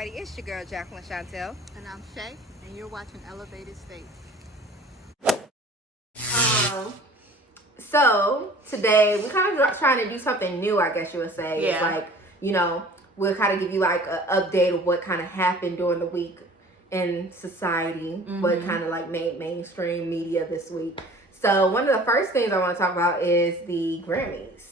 everybody. It's your girl, Jacqueline Shauntell. And I'm Shay, and you're watching Elevated State. So today we're kind of trying to do something new, I guess you would say. Yeah. It's like, we'll kind of give you like an update of what kind of happened during the week in society, what kind of like made mainstream media this week. So one of the first things I want to talk about is the Grammys.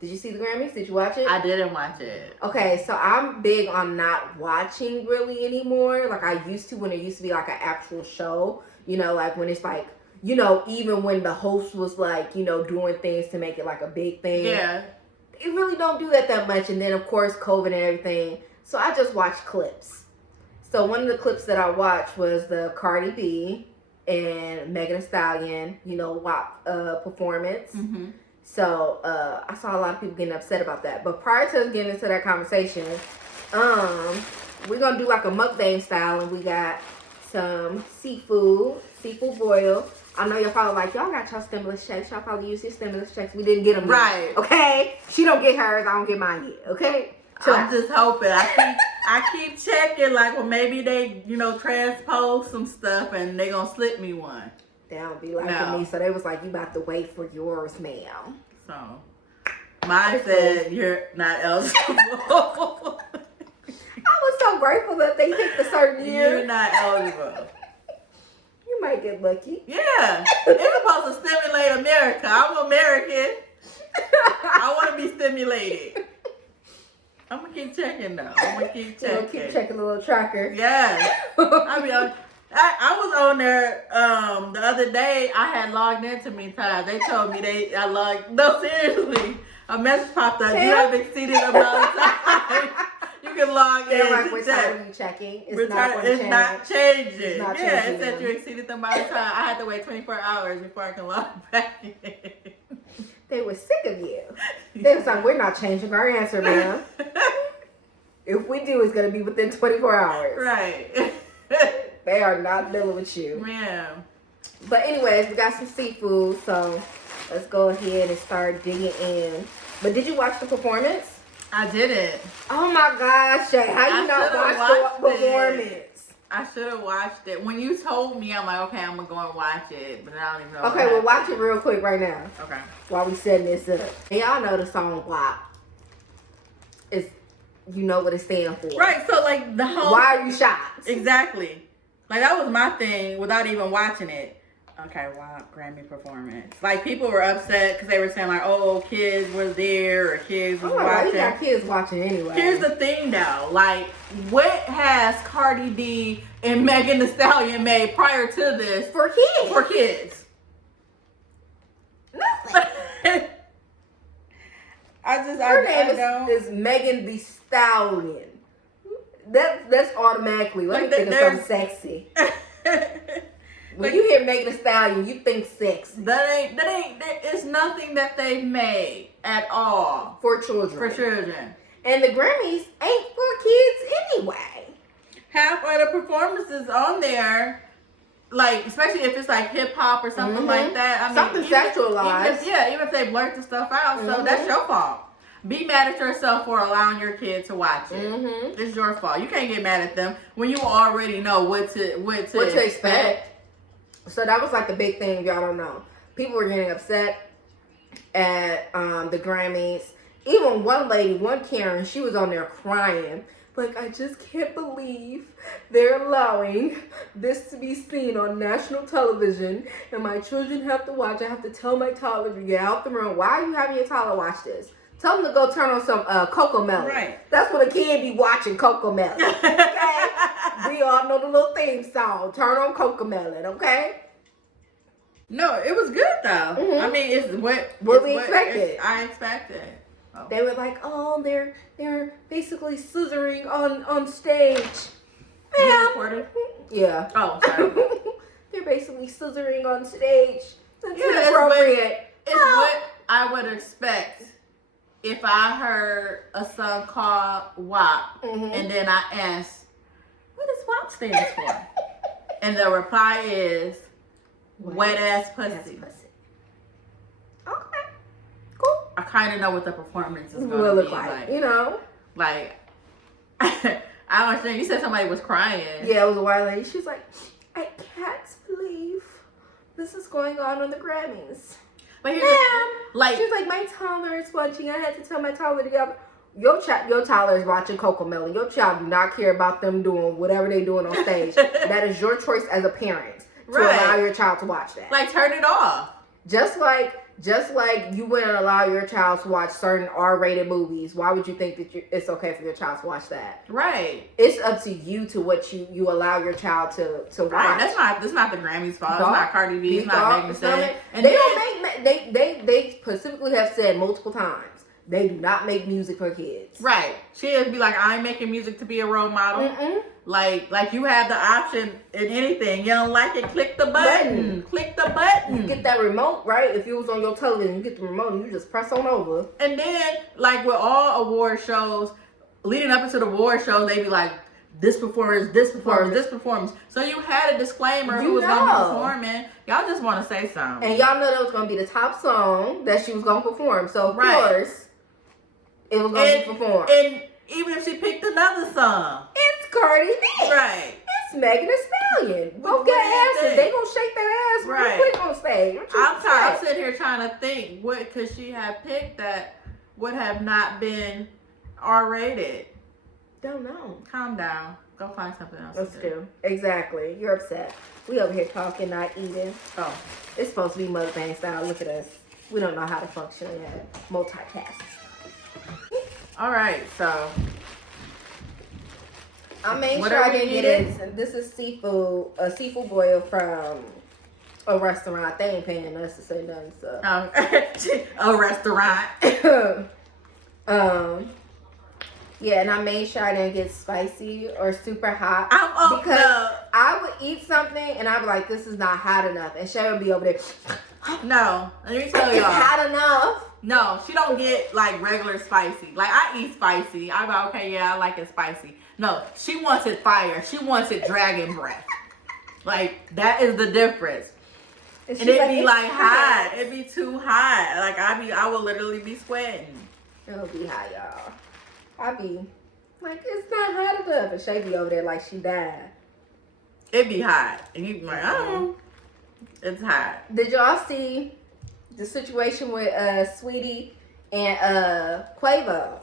Did you see the Grammys? Did you watch it? I didn't watch it. Okay, so I'm big on not watching really anymore. Like I used to when it used to be like an actual show. Like when it's like, even when the host was like, doing things to make it like a big thing. Yeah. It really don't do that much. And then of course COVID and everything. So I just watched clips. So one of the clips that I watched was the Cardi B and Megan Thee Stallion, WAP performance. Mm-hmm. So I saw a lot of people getting upset about that. But prior to us getting into that conversation, we're gonna do like a mukbang style, and we got some seafood boil. I know y'all probably like, y'all got your stimulus checks. Y'all probably use your stimulus checks. We didn't get them right yet, okay? She don't get hers. I don't get mine yet. Okay. So I'm just hoping. I keep checking, like, well, maybe they, transpose some stuff and they gonna slip me one. They don't be liking me, so they was like, you about to wait for yours, ma'am. So mine said you're not eligible. I was so grateful that they picked a certain year. You're not eligible. You might get lucky. Yeah, it's supposed to stimulate America. I'm American. I want to be stimulated. I'm gonna keep checking though. I'm gonna keep checking. Keep checking the little tracker. Yeah. I was on there the other day. I had logged in too many times. They told me I logged. No, seriously. A message popped up. You have exceeded the amount of time. You can log in. Like, what check. time are you checking? It's not changing. It's not It changing said you exceeded the amount of time. I had to wait 24 hours before I can log back in. They were sick of you. They was like, we're not changing our answer, ma'am. If we do, it's going to be within 24 hours. Right. They are not dealing with you. Man. But anyways, we got some seafood, so let's go ahead and start digging in. But did you watch the performance? I didn't. Oh my gosh, Shay, how you not watch the performance? I should have watched it. When you told me, I'm like, okay, I'm going to go and watch it. But I don't even know. Okay, well, watch it real quick right now. Okay. While we setting this up. And y'all know the song WAP. You know what it stands for. Right, so like the whole... Why are you shocked? Exactly. Like that was my thing without even watching it. Okay, wow, Grammy performance. Like people were upset because they were saying like, oh, kids was there or kids was watching. You got kids watching anyway. Here's the thing though, like what has Cardi B and Megan Thee Stallion made prior to this for kids? For kids. Nothing. Her name is Megan Thee Stallion. That's automatically. Let me think of something sexy. When you hear Megan Thee Stallion, you think sexy. It's nothing that they've made at all for children. For children. And the Grammys ain't for kids anyway. Half of the performances on there, like especially if it's like hip hop or something like that. I mean, something sexualized. Even if they blurt the stuff out, so that's your fault. Be mad at yourself for allowing your kid to watch it. It's your fault. You can't get mad at them when you already know what to expect. So that was like the big thing. If y'all don't know, people were getting upset at the Grammys. Even one Karen, she was on there crying. Like, I just can't believe they're allowing this to be seen on national television, and my children have to watch. I have to tell my toddler to get out the room. Why are you having your toddler watch this? Tell them to go turn on some Coco Melon. Right. That's what a kid be watching, Coco Melon. Okay? We all know the little theme song. Turn on Coco Melon, okay? No, it was good though. I mean, it's what we expected. I expected. Oh. They were like, oh, they're basically scissoring on stage. Recorded? Yeah. Oh, sorry. They're basically scissoring on stage. That's inappropriate. inappropriate. It's what I would expect if I heard a song called WAP and then I asked, what does WAP stand for? And the reply is wet ass pussy. Okay. Cool. I kind of know what the performance is going to look be like. Like I don't understand. You said somebody was crying. Yeah, it was a white lady. She's like, I can't believe this is going on the Grammys. But here's Ma'am, like, she's like, my toddler is watching. I had to tell my toddler to get up. Your toddler is watching Cocomelon. Your child do not care about them doing whatever they doing on stage. That is your choice as a parent to allow your child to watch that. Like, turn it off. Just like you wouldn't allow your child to watch certain R-rated movies. Why would you think that it's okay for your child to watch that? Right. It's up to you to what you allow your child to watch. Right. That's not the Grammys' fault. It's not Cardi B. It's not Megan Thee Stallion. And they don't make. They specifically have said multiple times they do not make music for kids. Right. She'll be like, I ain't making music to be a role model. Like you have the option in anything. You don't like it, click the button. Click the button. You get that remote, right? If it was on your television, you get the remote and you just press on over. And then, like with all award shows, leading up into the award shows, they be like, this performance. So you had a disclaimer who was going to be performing. Y'all just want to say something. And y'all know that was going to be the top song that she was going to perform. So, of course, it was going to be performed. And even if she picked another song. It's Cardi B. Right. It's Megan Thee Stallion. Both got asses. They going to shake their ass real quick on stage. I'm sitting here trying to think what could she have picked that would have not been R-rated. Don't know. Calm down. Go find something else. Let's do. Exactly. You're upset. We over here talking, not eating. Oh. It's supposed to be mukbang style. Look at us. We don't know how to function yet. Multitask. All right, so I made sure I didn't get it. This is a seafood boil from a restaurant. They ain't paying us to say nothing, so. A restaurant. Yeah, and I made sure I didn't get spicy or super hot. Because I would eat something and I'd be like, this is not hot enough. And Shay would be over there. No, let me tell y'all. It's hot enough. No, she don't get like regular spicy. Like I eat spicy. I'm like, okay, yeah, I like it spicy. No, she wants it fire. She wants it dragon breath. Like that is the difference. And it'd be like hot. It'd be too hot. Like I would literally be sweating. It'll be hot, y'all. I be like, it's not hot enough. And Shay be over there like she died. It'd be hot. And you'd be like, oh, it's hot. Did y'all see the situation with Sweetie and Quavo?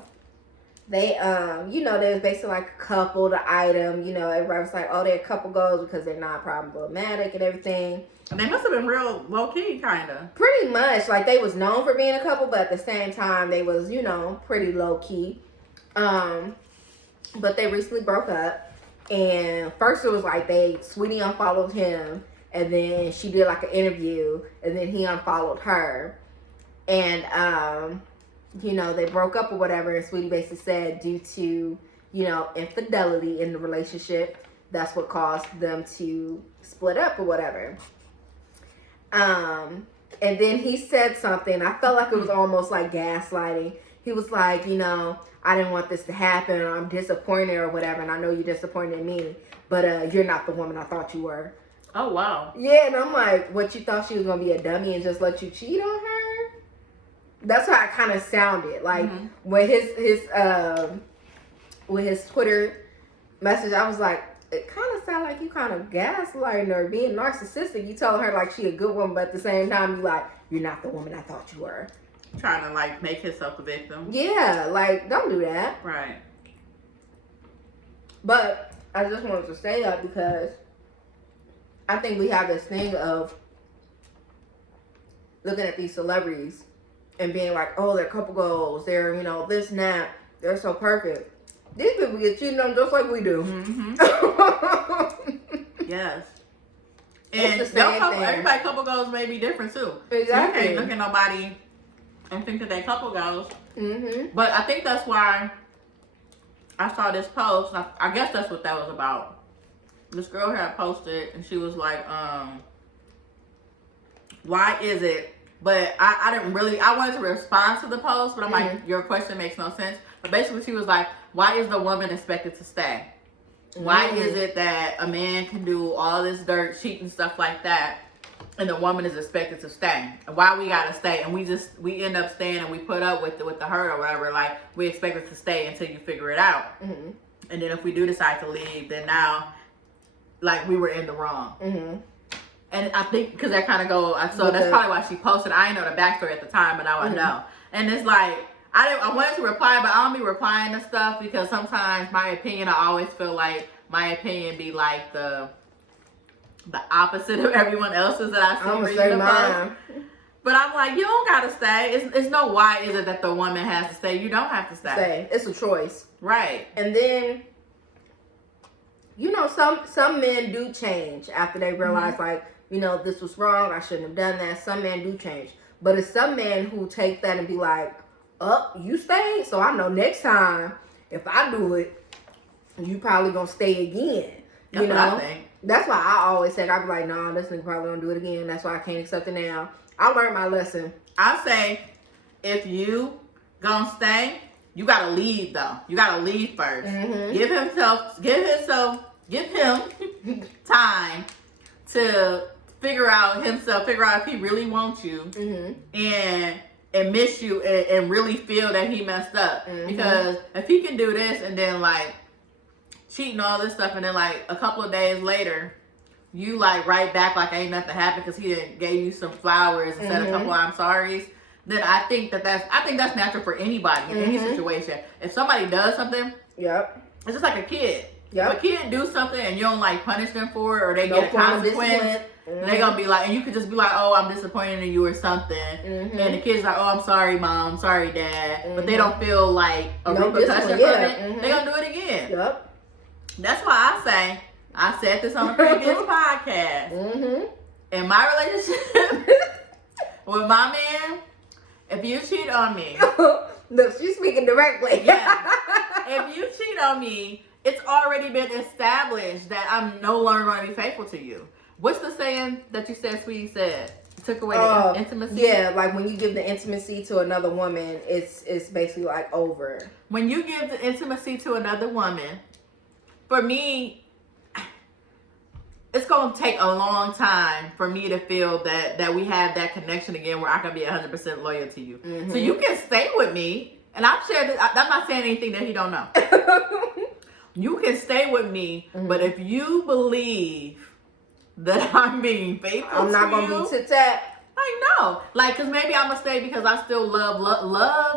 They they was basically like a couple, the item, everybody was like, oh, they're a couple goals because they're not problematic and everything. And they must have been real low key, kind of. Pretty much, like they was known for being a couple, but at the same time they was, pretty low key. But they recently broke up, and first it was like Sweetie unfollowed him, and then she did like an interview, and then he unfollowed her, and they broke up or whatever, and Sweetie basically said due to infidelity in the relationship, that's what caused them to split up or whatever. And then he said something, I felt like it was almost like gaslighting. He was like, I didn't want this to happen, or I'm disappointed or whatever, and I know you're disappointed in me, but you're not the woman I thought you were. Oh, wow. Yeah, and I'm like, what, you thought she was going to be a dummy and just let you cheat on her? That's how it kind of sounded. Like, when his Twitter message, I was like, it kind of sounded like you kind of gaslighting her, being narcissistic. You told her, like, she a good woman, but at the same time, you like, you're not the woman I thought you were. Trying to like make himself a victim. Yeah, like don't do that. Right. But I just wanted to say that because I think we have this thing of looking at these celebrities and being like, oh, they're couple goals, they're this and that, they're so perfect. These people get cheated on just like we do. Yes. And everybody couple goals may be different too. Exactly. So you can't look at nobody and think that they couple goals. But I think that's why I saw this post. I guess that's what that was about. This girl had posted and she was like, why is it? But I wanted to respond to the post, but I'm like, your question makes no sense. But basically she was like, why is the woman expected to stay? Why is it that a man can do all this dirt, cheat and stuff like that, and the woman is expected to stay? And why we gotta stay? And we end up staying and we put up with the hurt or whatever. Like, we expect it to stay until you figure it out. And then if we do decide to leave, then now, like, we were in the wrong. Mm-hmm. And I think because that kind of so that's probably why she posted. I didn't know the backstory at the time, but now I know. And it's like, I wanted to reply, but I don't be replying to stuff because sometimes my opinion, I always feel like my opinion be like the opposite of everyone else's that I see. I'm gonna say mine. But I'm like, you don't gotta stay. It's no why is it that the woman has to stay. You don't have to stay. It's a choice. Right. And then, you know, some men do change after they realize, like, you know, this was wrong. I shouldn't have done that. Some men do change. But it's some men who take that and be like, you stayed? So I know next time, if I do it, you probably gonna stay again. That's what I think. That's why I always said, I'd be like, no, this nigga probably gonna do it again. That's why I can't accept it now. I learned my lesson. I say, if you gonna stay, you gotta leave though. You gotta leave first. Give him time to figure out if he really wants you and miss you and really feel that he messed up. Because if he can do this and then like cheating all this stuff and then like a couple of days later you like right back like ain't nothing happened because he didn't gave you some flowers and said a couple of I'm sorry's, then I think that's natural for anybody in any situation. If somebody does something, it's just like a kid. If a kid do something and you don't like punish them for it or they get a consequence, they're gonna be like, and you could just be like, oh, I'm disappointed in you or something, and the kid's like, oh, I'm sorry, mom, sorry, dad, but they don't feel like a repercussion from it. They're gonna do it again. That's why I said this on a previous podcast. In my relationship with my man, if you cheat on me, look, she's speaking directly. If you cheat on me, it's already been established that I'm no longer going to be faithful to you. What's the saying that you said, Sweetie said? Took away the intimacy? Yeah, like when you give the intimacy to another woman, it's basically like over. When you give the intimacy to another woman, for me, it's going to take a long time for me to feel that we have that connection again where I can be 100% loyal to you. So you can stay with me, and I've shared this. I'm not saying anything that he don't know. You can stay with me, but if you believe that I'm being faithful to you, I'm not going to be tit-tat. Like, no. Like, because maybe I'm going to stay because I still love.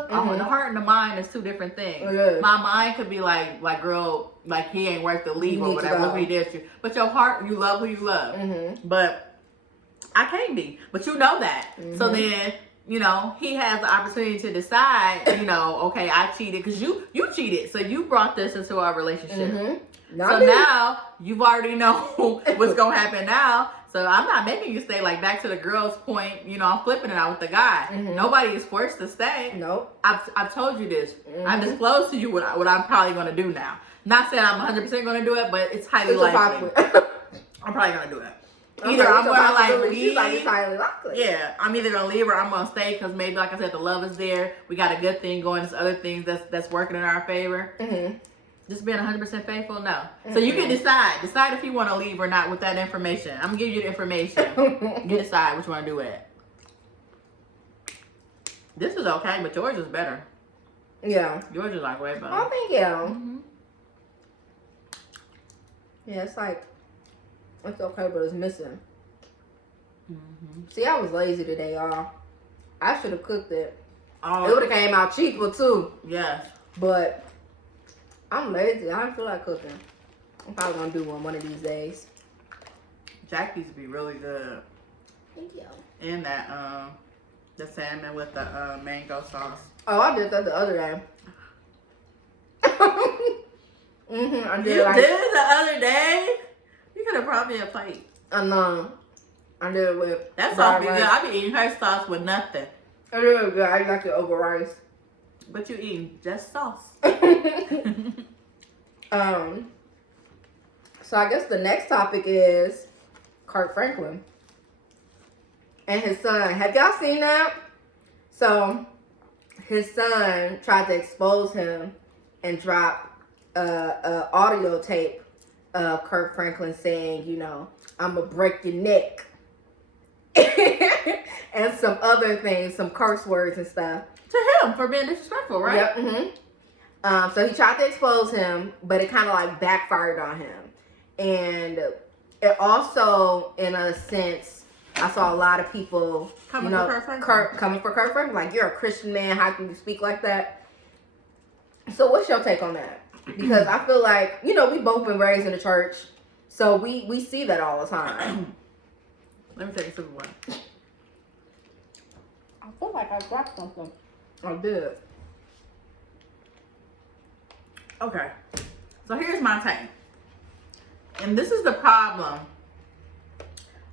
The heart and the mind is two different things. My mind could be like, girl, like, he ain't worth the leave or whatever. Look what he did to you. But your heart, you love who you love. But I can't be. But you know that. So then, you know, he has the opportunity to decide, you know, okay, I cheated. Because you cheated. So you brought this into our relationship. So now, you've already know what's going to happen now. So I'm not making you stay. Like, back to the girl's point, you know, I'm flipping it out with the guy. Nobody is forced to stay. Nope. I've told you this. I've disclosed to you what I'm probably going to do now. Not saying I'm 100% going to do it, but it's highly likely. I'm probably going to do it. Either I'm going to like leave. It's highly likely. Yeah, I'm either going to leave or I'm going to stay because maybe, like I said, the love is there. We got a good thing going. There's other things that's working in our favor. Just being 100% faithful, no. So you can decide if you want to leave or not with that information. I'm gonna give you the information. You decide what you want to do with it. This is okay, but yours is better. Yeah, yours is like way better. Oh, thank you. Yeah, it's like it's okay, but it's missing. See, I was lazy today, y'all. I should have cooked it. It would have came out cheaper too. Yes, but I'm lazy. I don't feel like cooking. I'm probably gonna do one of these days. Jackie's be really good. Thank you. And that the salmon with the mango sauce. Oh, I did that the other day. I did. You did it the other day? You could have brought me a plate. No, I did it with. That sauce be good. I be eating her sauce with nothing. It is good. I like it over rice. But you eating just sauce. So I guess the next topic is Kirk Franklin and his son. Have y'all seen that? So his son tried to expose him and drop a audio tape of Kirk Franklin saying, you know, I'm gonna break your neck. And some other things, some curse words and stuff. To him for being disrespectful, right? Yep. So he tried to expose him, but it kind of like backfired on him. And it also, in a sense, I saw a lot of people coming for Kirk Franklin. Like, you're a Christian man. How can you speak like that? So what's your take on that? Because I feel like, we both been raised in the church. So we see that all the time. Let me take a sip of water. I feel like I dropped something. I did. Okay. So here's my take. And this is the problem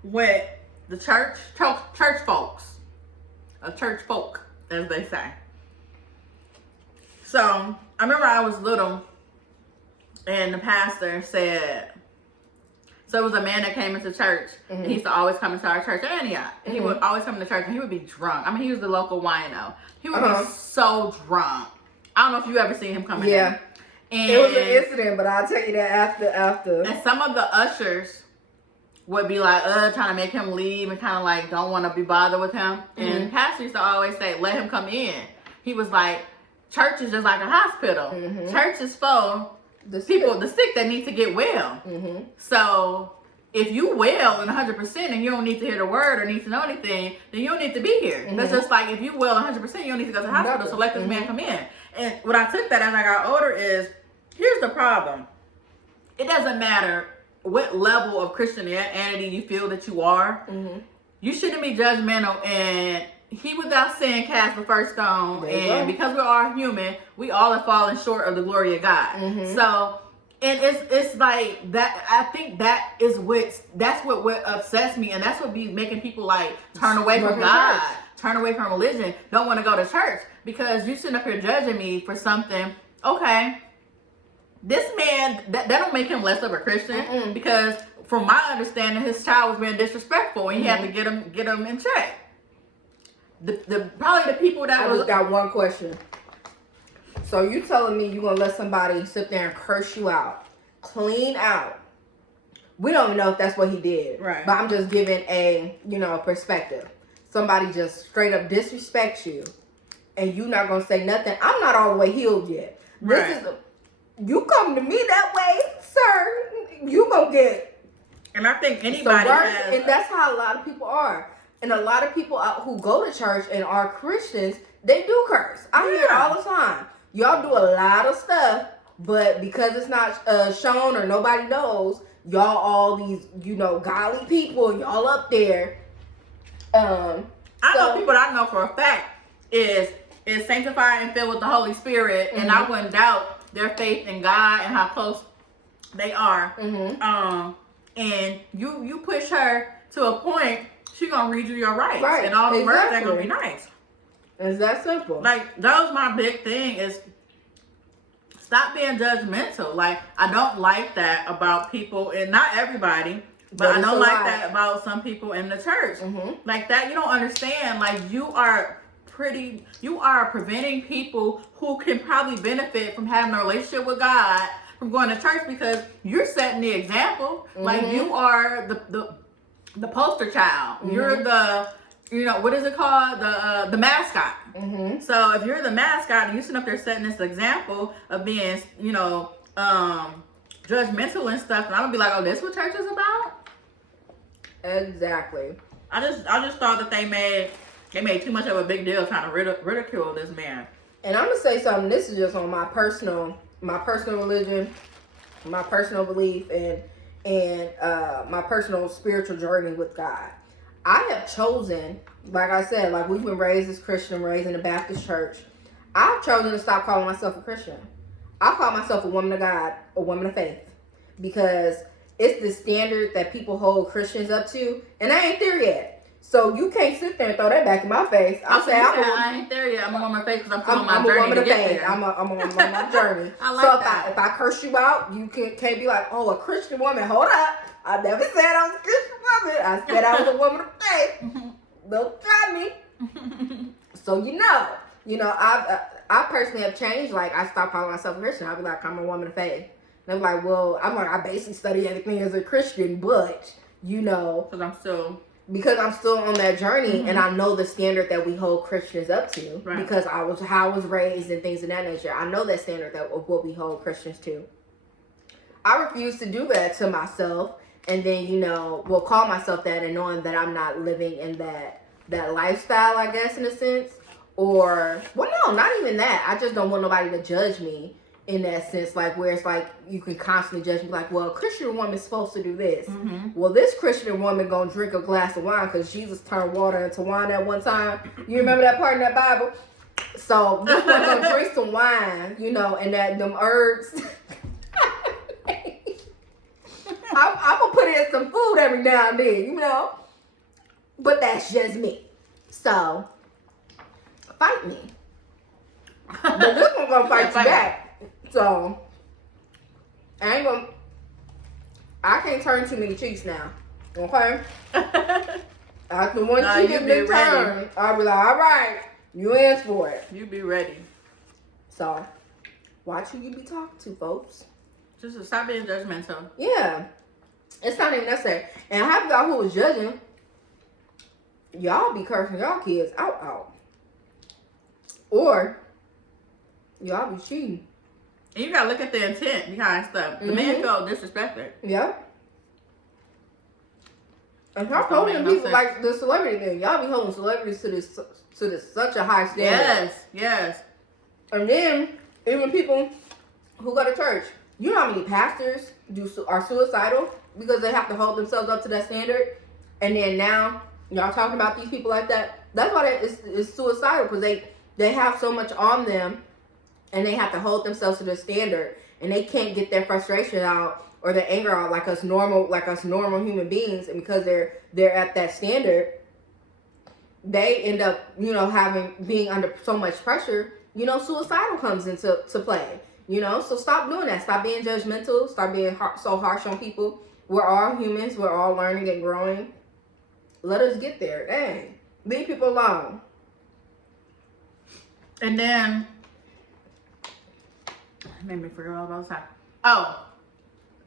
with the church folks. Church folk, as they say. So I remember I was little and the pastor said, so it was a man that came into church, and he used to always come into our church at Antioch. And he would always come to church, and he would be drunk. I mean, he was the local wino. He would be so drunk. I don't know if you ever seen him come in. Yeah. And it was an incident, but I'll tell you that after. And some of the ushers would be like, trying to make him leave and kind of like don't want to be bothered with him. And pastor used to always say, let him come in. He was like, church is just like a hospital. Church is for the sick that need to get well. So if you well and 100% and you don't need to hear the word or need to know anything, then you don't need to be here. That's just like, if you well 100%, you don't need to go to the hospital. So let this man come in. And what I took that as I got older is, here's the problem. It doesn't matter what level of Christianity you feel that you are. You shouldn't be judgmental. And he without sin cast the first stone. And because we are human, we all have fallen short of the glory of God. So, and it's like that. I think that's what upsets me, and that's what be making people like turn away from God, turn away from religion, don't want to go to church, because you sitting up here judging me for something. Okay, this man that don't make him less of a Christian, because from my understanding, his child was being disrespectful, and he had to get him in check. Probably the people that I just got one question. So you telling me you gonna let somebody sit there and curse you out, clean out? We don't even know if that's what he did, right? But I'm just giving a perspective. Somebody just straight up disrespects you, and you not gonna say nothing. I'm not all the way healed yet. Right. You come to me that way, sir, you gonna get. And I think anybody has, and that's how a lot of people are. And a lot of people who go to church and are Christians, they do curse. I hear it all the time. Y'all do a lot of stuff, but because it's not shown or nobody knows, y'all all these, godly people, y'all up there. I know people that I know for a fact is sanctified and filled with the Holy Spirit, and I wouldn't doubt their faith in God and how close they are. And you push her to a point, she gonna read you your rights, and all the words ain't gonna be nice. It's that simple. Like, that was my big thing, is stop being judgmental. Like, I don't like that about people, and not everybody, but I don't like that about some people in the church. Like that, you don't understand. Like, you are preventing people who can probably benefit from having a relationship with God from going to church, because you're setting the example. Like, you are the poster child. You're the, what is it called? The mascot. So if you're the mascot and you're sitting up there setting this example of being, judgmental and stuff, and I'm gonna be like, oh, this what church is about? Exactly. I just thought that they made too much of a big deal trying to ridicule this man. And I'm gonna say something. This is just on my personal religion, my personal belief, and my personal spiritual journey with God. I have chosen, like I said, like we've been raised as Christian, raised in the Baptist church. I've chosen to stop calling myself a Christian. I call myself a woman of God, a woman of faith, because it's the standard that people hold Christians up to, and I ain't there yet. So you can't sit there and throw that back in my face. I ain't there yet. I'm a woman of faith because I'm still on my journey. I'm a woman of faith. I'm on my journey. I like that. If I curse you out, you can't be like, oh, a Christian woman. Hold up. I never said I was a Christian woman. I said I was a woman of faith. Don't try me. So I personally have changed. Like, I stopped calling myself a Christian. I'll be like, I'm a woman of faith. And I'm like, I basically study everything as a Christian, but because I'm still because I'm still on that journey and I know the standard that we hold Christians up to because how I was raised and things of that nature. I know that standard that of what we hold Christians to. I refuse to do that to myself and then, call myself that and knowing that I'm not living in that lifestyle, I guess, in a sense. Or, well, no, not even that. I just don't want nobody to judge me in that sense, like where it's like you can constantly judge me like, well, a Christian woman's supposed to do this. Well, this Christian woman gonna drink a glass of wine because Jesus turned water into wine at one time. You remember that part in that Bible? So this one gonna drink some wine, and that them herbs. I'm gonna put in some food every now and then, but that's just me. So fight me, but this one gonna fight you back. So, I can't turn too many cheeks now, okay? After one cheek has been turned, I'll be like, all right, you in for it. You be ready. So, watch who you be talking to, folks. Just stop being judgmental. Yeah, it's not even necessary. And half of y'all who was judging, y'all be cursing y'all kids out. Or, y'all be cheating. And you gotta look at the intent behind stuff. The man felt disrespected. Yeah. And y'all holding people like the celebrity thing. Y'all be holding celebrities to this such a high standard. Yes. And then even people who go to church. You know how many pastors are suicidal because they have to hold themselves up to that standard. And then now y'all talking about these people like that. That's why it's suicidal, because they have so much on them. And they have to hold themselves to the standard, and they can't get their frustration out or their anger out like us normal human beings. And because they're at that standard, they end up being under so much pressure. Suicidal comes into play. So stop doing that. Stop being judgmental. Stop being so harsh on people. We're all humans. We're all learning and growing. Let us get there. Dang, leave people alone. And then. Made me forget all about time.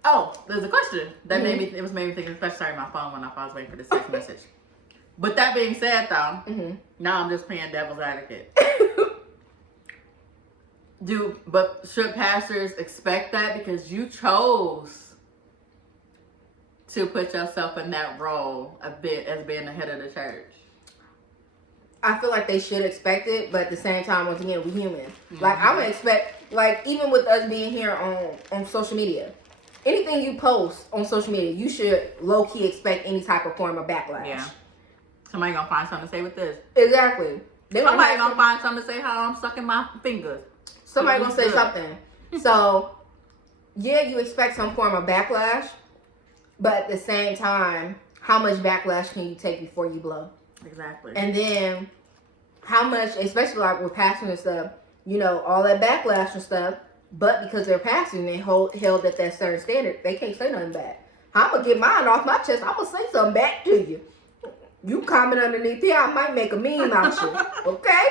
Oh, there's a question that made me think, especially my phone when I was waiting for the text message. But that being said, though, now I'm just playing devil's advocate. Should pastors expect that because you chose to put yourself in that role a bit as being the head of the church? I feel like they should expect it, but at the same time, once again, we're human. Like, I'm gonna expect, like, even with us being here on social media, anything you post on social media, you should low-key expect any type of form of backlash. Yeah. Somebody gonna find something to say with this. Exactly. Somebody gonna find something to say how I'm sucking my fingers. Somebody gonna say something. So, yeah, you expect some form of backlash, but at the same time, how much backlash can you take before you blow? Exactly. And then how much, especially like with passing and stuff, all that backlash and stuff, but because they're passing, they held at that certain standard, they can't say nothing back. I'm going to get mine off my chest. I'm going to say something back to you. You comment underneath here, I might make a meme out of you. Okay?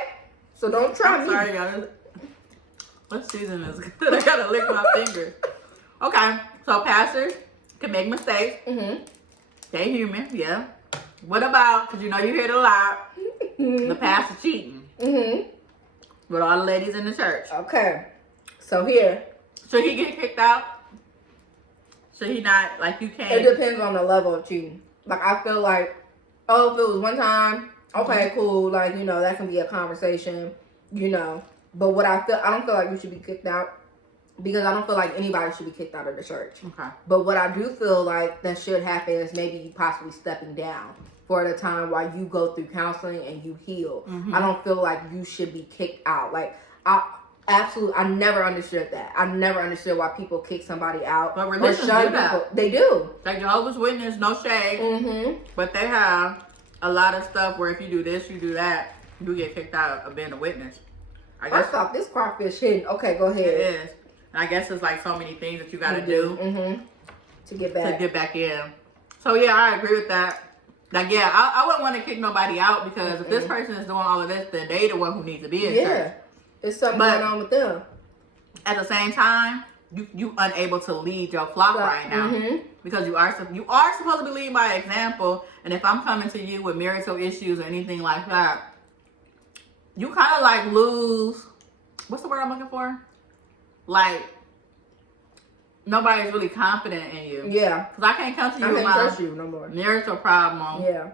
So don't try me. Sorry, y'all. What season is good? I got to lick my fingers. Okay. So pastors can make mistakes. They're human, yeah. What about, because you hear it a lot, the pastor cheating with all the ladies in the church. Okay. So here. Should he get kicked out? Should he not? Like, you can't. It depends on the level of cheating. Like, I feel like, if it was one time, okay, cool. Like, that can be a conversation, But what I don't feel like you should be kicked out. Because I don't feel like anybody should be kicked out of the church. Okay. But what I do feel like that should happen is maybe you possibly stepping down for the time while you go through counseling and you heal. I don't feel like you should be kicked out. Like, I never understood that. I never understood why people kick somebody out. But religions do that. They do. Like Jehovah's Witness, no shade. But they have a lot of stuff where if you do this, you do that, you get kicked out of being a witness. First off, this crawfish hidden. Okay, go ahead. It is. I guess it's like so many things that you got to do to get back in. So yeah, I agree with that. Like, yeah, I wouldn't want to kick nobody out because if this person is doing all of this, then they the one who needs to be in church. It's something going on with them. At the same time, you unable to lead your flock right now because you are supposed to be leading by example. And if I'm coming to you with marital issues or anything like that, you kind of like lose. What's the word I'm looking for? Like nobody's really confident in you. Yeah. Because I can't come to you with trust you no more. marital problem. Yeah.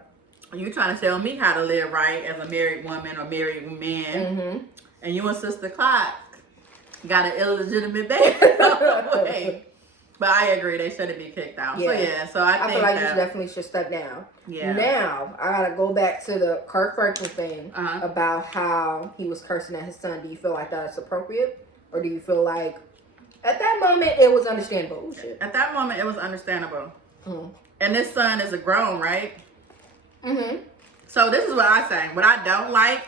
You trying to tell me how to live right as a married woman or married man, and you and Sister Clock got an illegitimate baby. But I agree, they shouldn't be kicked out. Yeah. So I think feel like you definitely should step down. Yeah. Now I gotta go back to the Kirk Franklin thing about how he was cursing at his son. Do you feel like that's appropriate, or do you feel like at that moment it was understandable? Oh, shit. At that moment it was understandable. And this son is a grown, right? So this is what I say. What I don't like.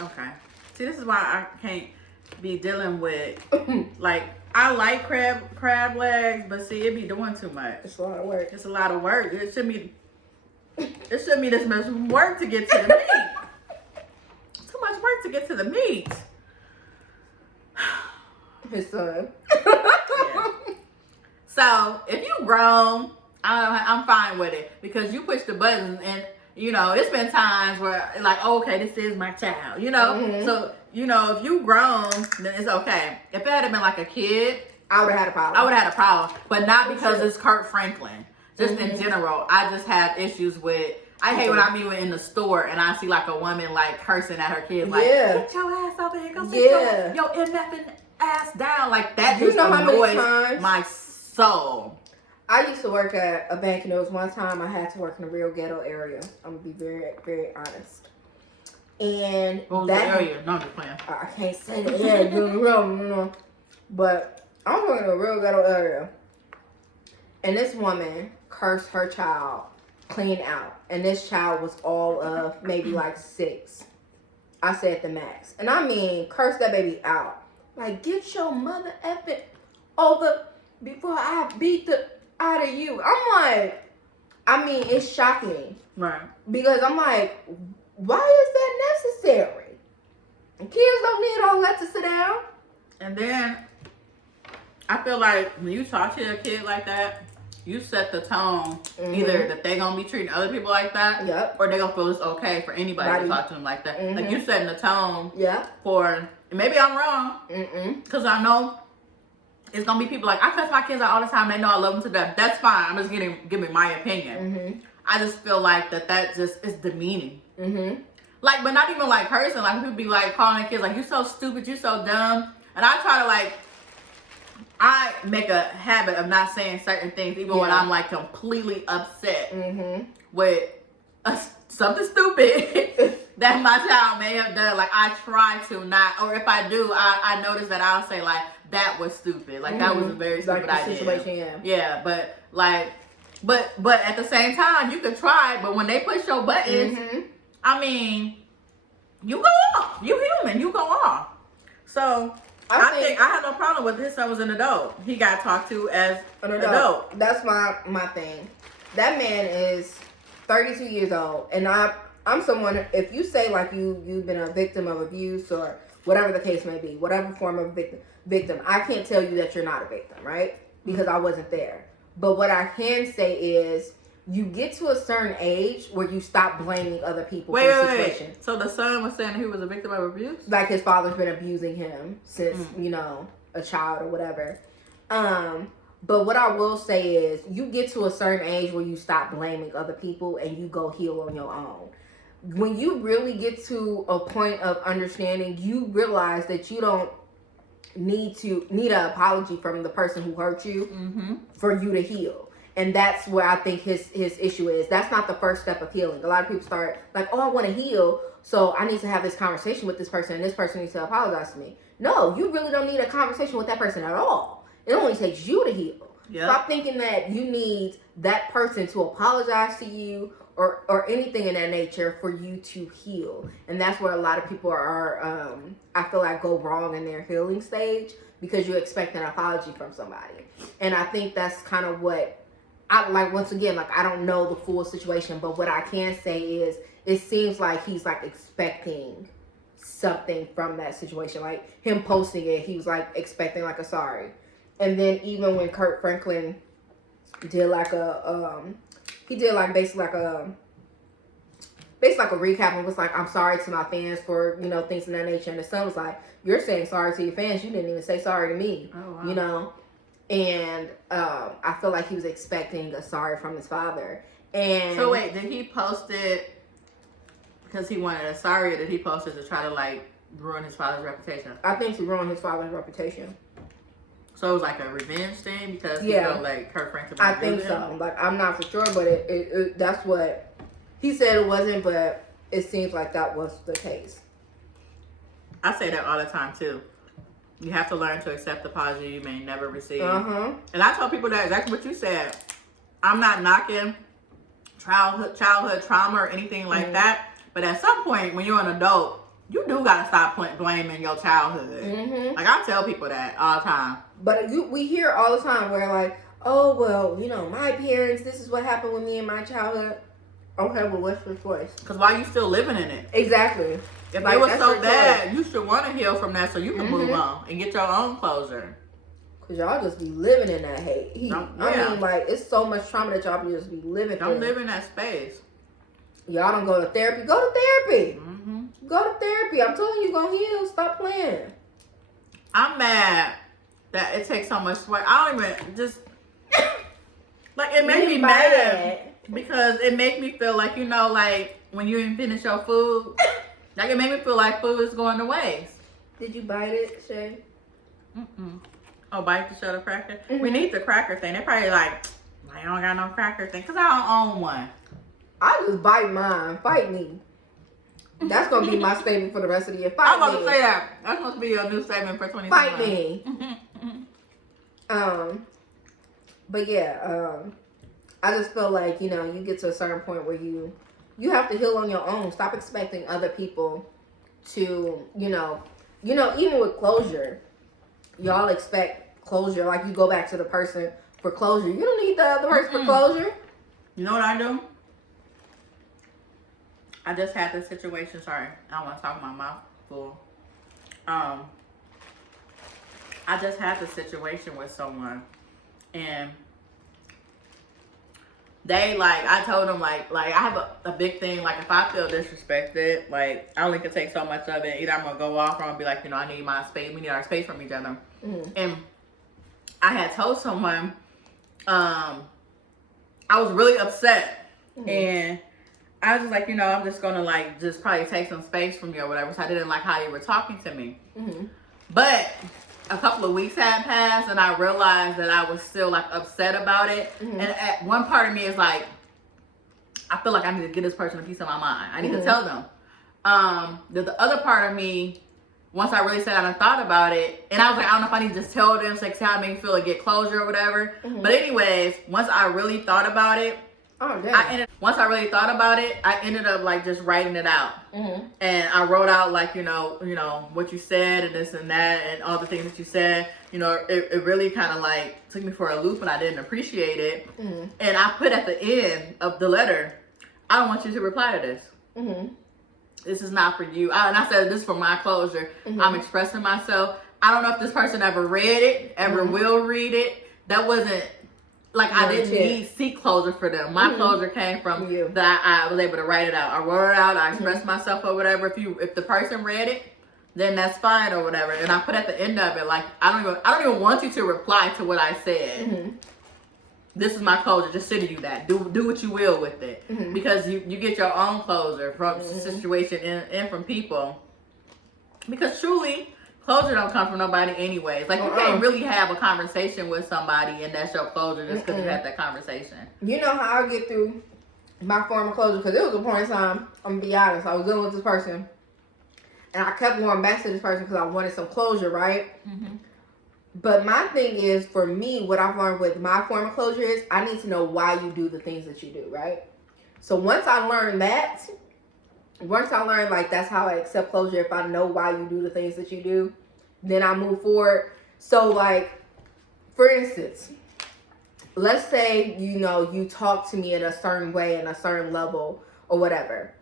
Okay. See, this is why I can't be dealing with like I like crab legs, but see, it be doing too much. It's a lot of work. It's a lot of work. It shouldn't be this much work to get to the meat. Too much work to get to the meat. His son. Yeah. So if you grown, I'm fine with it because you push the buttons and you know it's been times where like okay, this is my child, you know. So you know if you grown, then it's okay. If it had been like a kid, I would have had a problem. I would have had a problem, but not because it's Kirk Franklin. Just in general, I just have issues with. I hate when I'm even in the store and I see like a woman like cursing at her kids, like get your ass over here, go sit your MFing ass down, like that. You just know how many annoys times my soul. I used to work at a bank, and there was one time I had to work in a real ghetto area. I'm gonna be very, very honest. And what was that the area? No, I'm just playing. I can't say the area, but I was working in a real ghetto area, and this woman cursed her child clean out, and this child was all of maybe like 6. I said the max, and I mean curse that baby out. Like, get your mother effing over before I beat the out of you. I'm like, I mean, it shocked me. Right. Because I'm like, why is that necessary? Kids don't need all that to sit down. And then I feel like when you talk to your kid like that, you set the tone either that they gonna be treating other people like that, or they gonna feel it's okay for anybody to talk to them like that. Like you setting the tone for. And maybe I'm wrong, because I know it's gonna be people like I cuss my kids out all the time. They know I love them to death. That's fine. I'm just giving my opinion. I just feel like that just is demeaning. Like, but not even like cursing. Like people be like calling their kids like you so stupid, you so dumb. And I try to like. I make a habit of not saying certain things, even when I'm like completely upset with something stupid that my child may have done. Like I try to not, or if I do, I notice that I'll say like that was stupid. Like that was a very stupid idea. Situation, yeah, but like, but at the same time, you could try. But when they push your buttons, I mean, you go off. You human. You go off. So. I think I have no problem with his son was an adult. He got talked to as an adult. That's my thing. That man is 32 years old, and I'm someone. If you say like you've been a victim of abuse or whatever the case may be, whatever form of victim, I can't tell you that you're not a victim, right? Because I wasn't there. But what I can say is. You get to a certain age where you stop blaming other people for the situation. Wait. So the son was saying he was a victim of abuse? Like his father's been abusing him since, you know, a child or whatever. But what I will say is you get to a certain age where you stop blaming other people and you go heal on your own. When you really get to a point of understanding, you realize that you don't need an apology from the person who hurt you for you to heal. And that's where I think his issue is. That's not the first step of healing. A lot of people start like, oh, I want to heal, so I need to have this conversation with this person, and this person needs to apologize to me. No, you really don't need a conversation with that person at all. It only takes you to heal. Stop thinking that you need that person to apologize to you or anything in that nature for you to heal. And that's where a lot of people are, I feel like, go wrong in their healing stage because you expect an apology from somebody. And I think that's kind of what I like. Once again, like I don't know the full situation, but what I can say is it seems like he's like expecting something from that situation. Like him posting it, he was like expecting like a sorry. And then even when Kirk Franklin did like he did like basically like a recap and was like, I'm sorry to my fans for, you know, things of that nature. And the son was like, you're saying sorry to your fans, you didn't even say sorry to me. Oh, wow. You know. And I feel like he was expecting a sorry from his father. And so wait, did he post it because he wanted a sorry, or did he post it to try to like ruin his father's reputation? I think to ruin his father's reputation. So it was like a revenge thing because he felt like Kirk Franklin. I think so. Like I'm not for sure, but it that's what he said it wasn't, but it seems like that was the case. I say that all the time too. You have to learn to accept the apology you may never receive. And I tell people that exactly what you said. I'm not knocking childhood trauma or anything like that, but at some point when you're an adult, you do gotta stop blaming your childhood. Like I tell people that all the time. But we hear all the time where like, oh well, you know, my parents, this is what happened with me in my childhood. Okay, well, what's your choice? Because why are you still living in it? Exactly. If like, it was so bad, you should want to heal from that so you can move on and get your own closure. Because y'all just be living in that hate. I mean, like, it's so much trauma that y'all just be living through. Don't live in that space. Y'all don't go to therapy. Go to therapy. Go to therapy. I'm telling you, you're going to heal. Stop playing. I'm mad that it takes so much sweat. I don't even just... Like, it made me mad. Because it made me feel like, you know, like, when you didn't finish your food... Like, it made me feel like food is going to waste. Did you bite it, Shay? Oh, bite the shut cracker? We need the cracker thing. They're probably like, I don't got no cracker thing. Because I don't own one. I just bite mine. Fight me. That's going to be my statement for the rest of the year. Fight I'm me. about to say that. That's supposed to be your new statement for 2021. Fight me. But yeah, I just feel like, you know, you get to a certain point where you have to heal on your own. Stop expecting other people to, you know, even with closure, y'all expect closure. Like you go back to the person for closure. You don't need the other person for closure. You know what I do? I just had this situation. Sorry, I don't want to talk my mouth full. I just had this situation with someone, and they like, I told them like I have a big thing. Like if I feel disrespected, like I only can take so much of it. Either I'm gonna go off or I'm gonna be like, you know, I need my space. We need our space from each other. And I had told someone, I was really upset, and I was just like, you know, I'm just gonna like just probably take some space from you or whatever. So I didn't like how you were talking to me. But a couple of weeks had passed, and I realized that I was still like upset about it. And at one part of me is like, I feel like I need to give this person a piece of my mind. I need to tell them. The other part of me, once I really sat down and thought about it, and I was like, I don't know if I need to just tell them, so like, how it made me feel, like get closure or whatever. But anyways, once I really thought about it, once I really thought about it, I ended up like just writing it out. And I wrote out like, you know, what you said and this and that and all the things that you said. You know, it really kind of like took me for a loop and I didn't appreciate it. And I put at the end of the letter, I don't want you to reply to this. This is not for you. And I said, this is for my closure. I'm expressing myself. I don't know if this person ever read it, ever will read it. That wasn't, like, I didn't seek closure for them. My closure came from that I was able to write it out. I wrote it out. I expressed myself or whatever. If the person read it, then that's fine or whatever. And I put at the end of it, like, I don't even want you to reply to what I said. This is my closure. Just sit you that. Do what you will with it. Because you get your own closure from the situation and from people. Because truly, closure don't come from nobody anyways. Like, you can't really have a conversation with somebody and that's your closure just because you had that conversation. You know how I get through my form of closure? Because there was a point in time, I'm going to be honest, I was dealing with this person. And I kept going back to this person because I wanted some closure, right? But my thing is, for me, what I've learned with my form of closure is I need to know why you do the things that you do, right? So once I learned that, like, that's how I accept closure. If I know why you do the things that you do, then I move forward. So, like, for instance, let's say, you know, you talk to me in a certain way, in a certain level or whatever.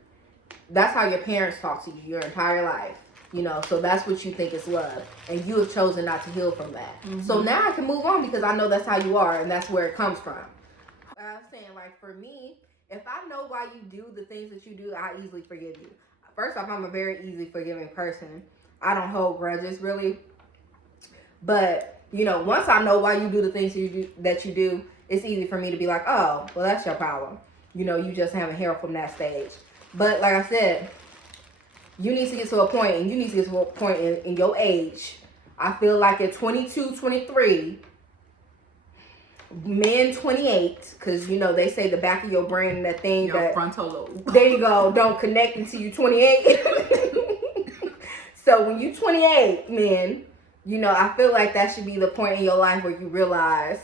That's how your parents talk to you your entire life. You know, so that's what you think is love. And you have chosen not to heal from that. So now I can move on because I know that's how you are and that's where it comes from. I'm saying, like, for me, if I know why you do the things that you do, I easily forgive you. First off, I'm a very easy forgiving person. I don't hold grudges, really. But, you know, once I know why you do the things that you do, it's easy for me to be like, oh, well, that's your problem. You know, you just haven't healed from that stage. But like I said, you need to get to a point, and you need to get to a point in your age. I feel like at 22, 23, men 28, because, you know, they say the back of your brain and that thing your that... frontal lobe. There you go. Don't connect until you 28. So when you 28, men, you know, I feel like that should be the point in your life where you realize,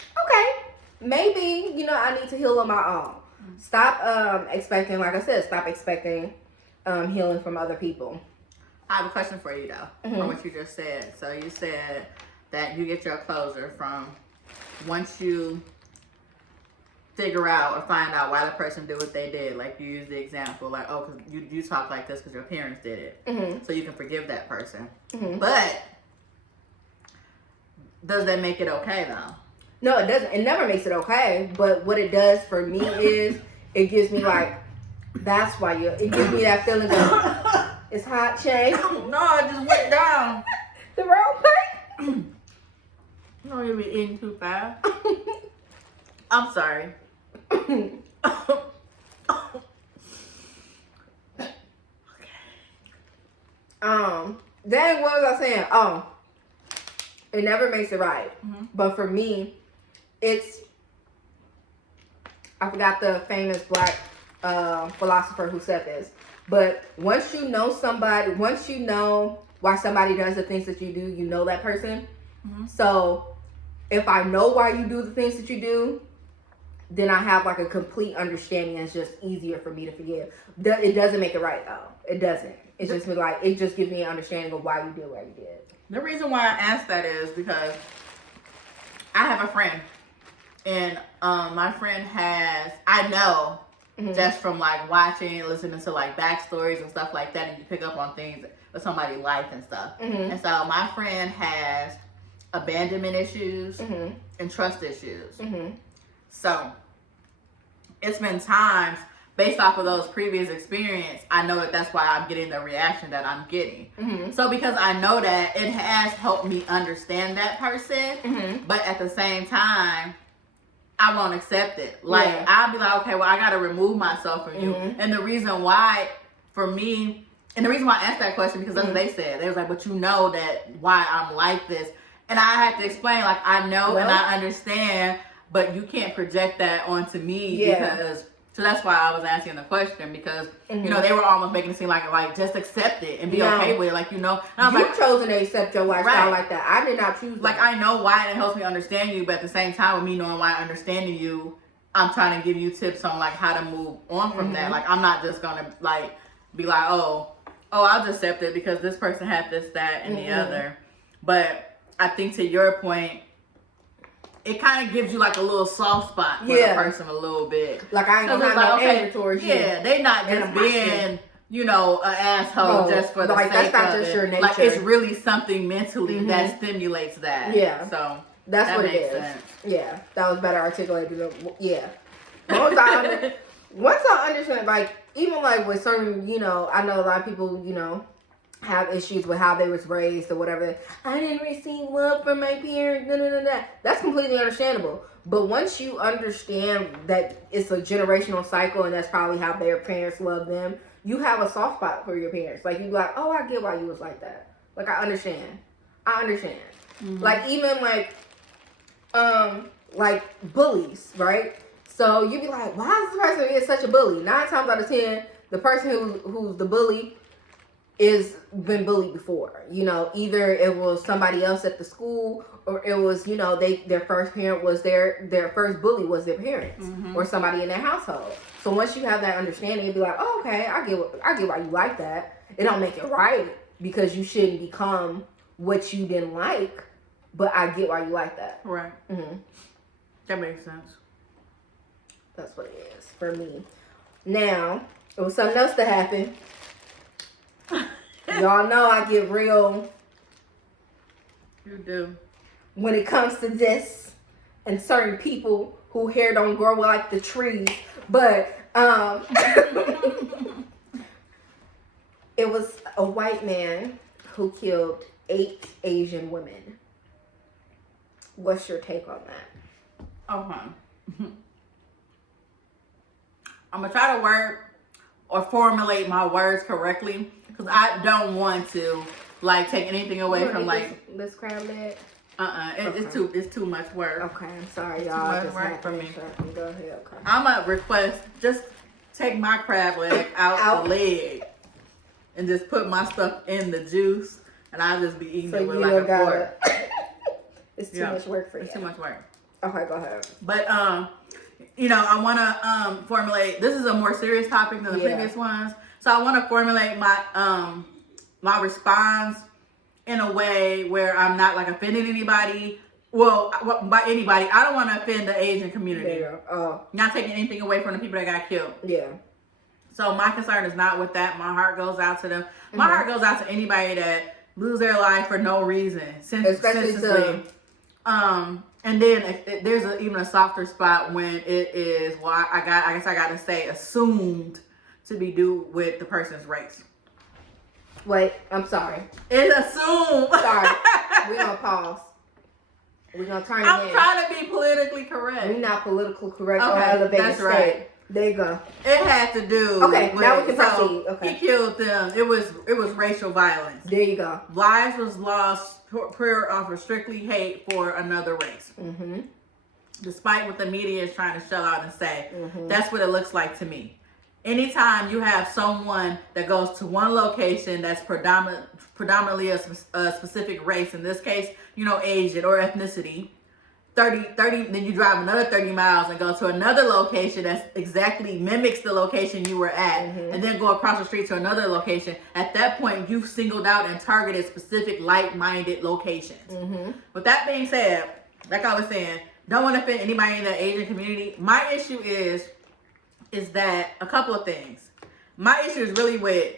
okay, maybe, you know, I need to heal on my own. Stop expecting, like I said, stop expecting healing from other people. I have a question for you, though, from what you just said. So you said that you get your closure from once you figure out or find out why the person did what they did. Like, you use the example, like, oh, because you talk like this because your parents did it. So you can forgive that person. But does that make it okay, though? No, it doesn't. It never makes it okay. But what it does for me is it gives me, like, that's why it gives me that feeling of, it's hot, Shay. No, I just went down. The wrong way. No, you'll be eating too fast. I'm sorry. Dang, what was I saying? Oh, it never makes it right. But for me, it's, I forgot the famous black philosopher who said this, but once you know somebody, once you know why somebody does the things that you do, you know that person. So if I know why you do the things that you do, then I have like a complete understanding. It's just easier for me to forgive. It doesn't make it right, though. It doesn't. It's just like, it just gives me an understanding of why you did what you did. The reason why I asked that is because I have a friend, and my friend has, I know, just from like watching, listening to like backstories and stuff like that, and you pick up on things with somebody's life and stuff. And so my friend has abandonment issues and trust issues. So it's been times, based off of those previous experience, I know that that's why I'm getting the reaction that I'm getting. So because I know that, it has helped me understand that person, but at the same time, I won't accept it. Like, I'll be like, okay, well, I got to remove myself from you. And the reason why, for me, and the reason why I asked that question, because that's what they said. They was like, but you know that why I'm like this. And I had to explain, like, I know and I understand, but you can't project that onto me because... So that's why I was asking the question, because, you know, they were almost making it seem like just accept it and be okay with it. Like, you know. And I was You've chosen to accept your lifestyle like that. I did not choose that. Like, I know why, and it helps me understand you, but at the same time, with me knowing why understanding you, I'm trying to give you tips on, like, how to move on from that. Like, I'm not just going to, like, be like, oh, I'll just accept it because this person had this, that, and the other. But I think to your point, it kind of gives you like a little soft spot for the person a little bit. Like, I ain't gonna have no anger towards you. Yeah, they not just being, you know, an asshole just for the sake that's not of just it. your nature. Like, it's really something mentally that stimulates that. Yeah. So that's that what it makes is. sense. Yeah, that was better articulated. Yeah. Once I understand, like, even like with certain, you know, I know a lot of people, you know, have issues with how they was raised or whatever. I didn't receive love from my parents. That's completely understandable. But once you understand that it's a generational cycle and that's probably how their parents love them, you have a soft spot for your parents. Like, you be like, oh, I get why you was like that. Like, I understand. Like, even like bullies, right? So you be like, why is this person being such a bully? 9 times out of 10, the person who's the bully is been bullied before. You know, either it was somebody else at the school, or it was, you know, their first parent was their first bully was their parents or somebody in their household. So once you have that understanding, you'd be like, oh, okay, I get why you like that. It don't make it right because you shouldn't become what you didn't like, but I get why you like that. Right. That makes sense. That's what it is for me. Now, it was something else that happened. Y'all know I get real. You do. When it comes to this and certain people who hair don't grow like the trees. But it was a white man who killed 8 Asian women. What's your take on that? Okay. I'm gonna try to word or formulate my words correctly because I don't want to like take anything away from like this crab leg. It's too much work. Okay, I'm sorry, It's y'all. too much work for me. Go ahead. Okay. I'm gonna request just take my crab leg out the leg and just put my stuff in the juice, and I'll just be eating it with like a fork. It's too much work for you. It's too much work. Okay, go ahead. But I want to formulate. This is a more serious topic than the previous ones, so I want to formulate my my response in a way where I'm not like offending anybody. Well, by anybody, I don't want to offend the Asian community. Not taking anything away from the people that got killed. Yeah. So my concern is not with that. My heart goes out to them. My heart goes out to anybody that lose their life for no reason, senselessly. And then there's even a softer spot when it is, well, I guess I got to say, assumed to be due with the person's race. Wait, I'm sorry. It's assumed. Sorry. We're going to pause. We're going to turn it in. I'm trying to be politically correct. We're not politically correct or elevated that's state. Right. There you go. It had to do Okay, with, now we can proceed. Okay. He killed them. It was racial violence. There you go. Lives was lost pure off of strictly hate for another race. Mm-hmm. Despite what the media is trying to shell out and say, that's what it looks like to me. Anytime you have someone that goes to one location that's predominantly a specific race, in this case, Asian or ethnicity, 30, then you drive another 30 miles and go to another location that's exactly mimics the location you were at, and then go across the street to another location. At that point, you've singled out and targeted specific like-minded locations. With that being said, like I was saying, don't want to offend anybody in the Asian community. My issue is that a couple of things. My issue is really with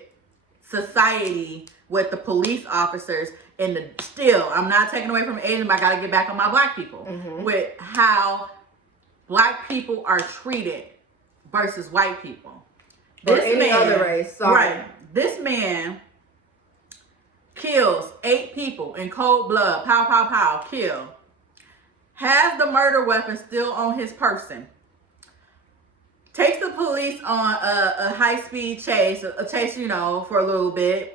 society, with the police officers, and I'm not taking away from Asian, but I gotta get back on my black people with how black people are treated versus white people. Or any other race. Sorry. Right. This man kills 8 people in cold blood. Pow, pow, pow. Kill. Has the murder weapon still on his person. Takes the police on a high-speed chase, for a little bit.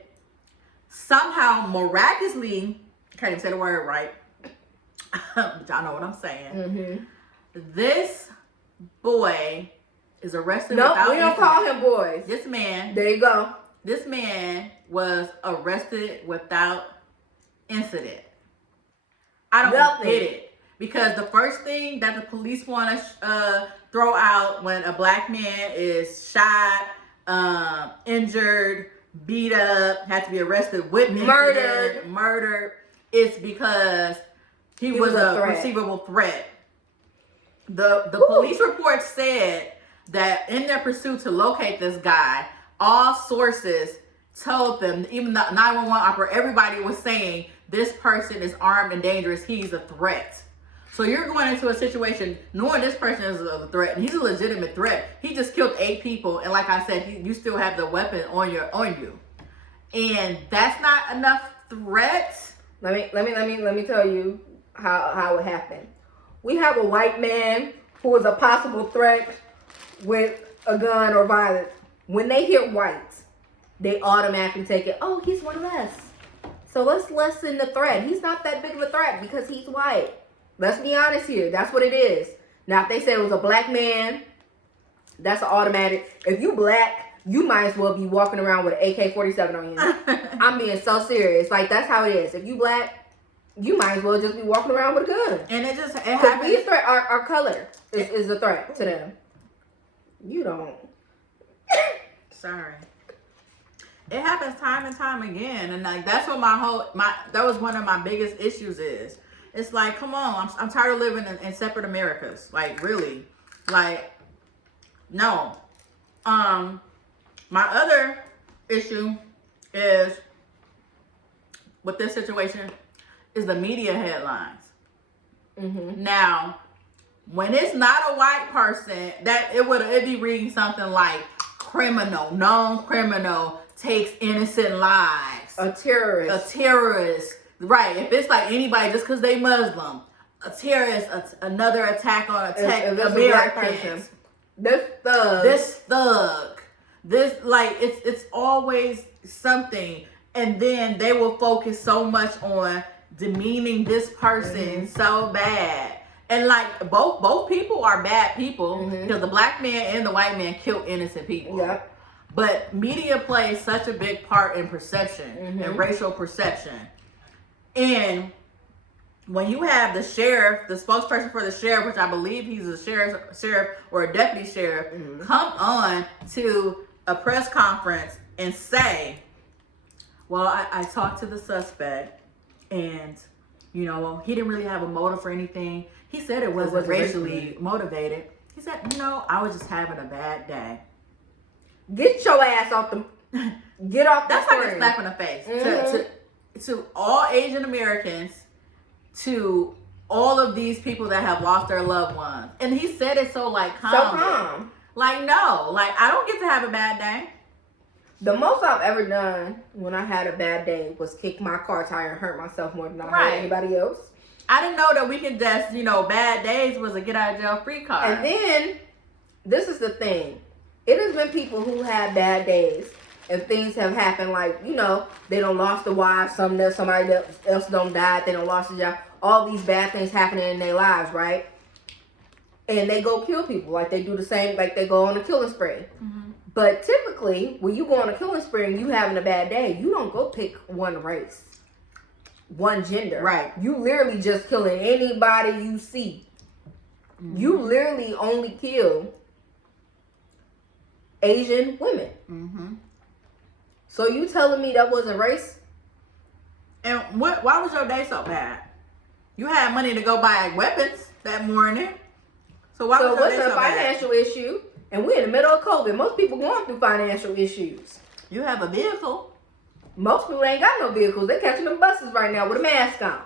Somehow, miraculously, can't even say the word right, but y'all know what I'm saying. This boy is arrested without incident. No, we don't call him boys. This man. There you go. This man was arrested without incident. I don't get it. Because the first thing that the police want to throw out when a black man is shot, injured, beat up, had to be arrested, witnessed, murdered, it's because he was a receivable threat. The police report said that in their pursuit to locate this guy, all sources told them, even the 911 operator, everybody was saying this person is armed and dangerous. He's a threat. So you're going into a situation knowing this person is a threat, and he's a legitimate threat. He just killed 8 people, and like I said, you still have the weapon on you, and that's not enough threat. Let me tell you how it happened. We have a white man who is a possible threat with a gun or violence. When they hear whites, they automatically take it. Oh, he's one of us. So let's lessen the threat. He's not that big of a threat because he's white. Let's be honest here. That's what it is. Now, if they say it was a black man, that's an automatic. If you black, you might as well be walking around with an AK-47 on you. I'm being so serious. Like, that's how it is. If you black, you might as well just be walking around with a gun. And it happens. Our color is a threat to them. You don't. Sorry. It happens time and time again. And like, that's what that was one of my biggest issues is. It's like, come on, I'm tired of living in separate Americas. Like, really. Like, no. My other issue is with this situation is the media headlines. Mm-hmm. Now, when it's not a white person, that it'd be reading something like known criminal takes innocent lives. A terrorist. Right. If it's like anybody just because they Muslim, a terrorist, another attack on Americans. This thug. This like it's always something, and then they will focus so much on demeaning this person so bad. And like both people are bad people because the black man and the white man kill innocent people. Yep. But media plays such a big part in perception and racial perception. And when you have the sheriff, the spokesperson for the sheriff, which I believe he's a sheriff or a deputy sheriff, come on to a press conference and say, well, I talked to the suspect and, you know, he didn't really have a motive for anything. He said it wasn't racially motivated. He said, no, I was just having a bad day. Get your ass off the... Get off the That's screen. like a slap in the face. To all Asian Americans, to all of these people that have lost their loved ones. And he said it so like calm. So calm. Like, no. Like, I don't get to have a bad day. The most I've ever done when I had a bad day was kick my car tire and hurt myself more than I hurt anybody else. I didn't know that we could just, you know, bad days was a get out of jail free card. And then, this is the thing. It has been people who had bad days and things have happened like, you know, they done lost a wife, somebody else done died, they done lost a job. All these bad things happening in their lives, right? And they go kill people. Like they do the same, like they go on a killing spree. But typically, when you go on a killing spree and you having a bad day, you don't go pick one race, one gender. Right. You literally just killing anybody you see. You literally only kill Asian women. So you telling me that wasn't race? And why was your day so bad? You had money to go buy weapons that morning. So why was your day so bad? So what's a financial issue? And we're in the middle of COVID. Most people going through financial issues. You have a vehicle. Most people ain't got no vehicles. They catching them buses right now with a mask on.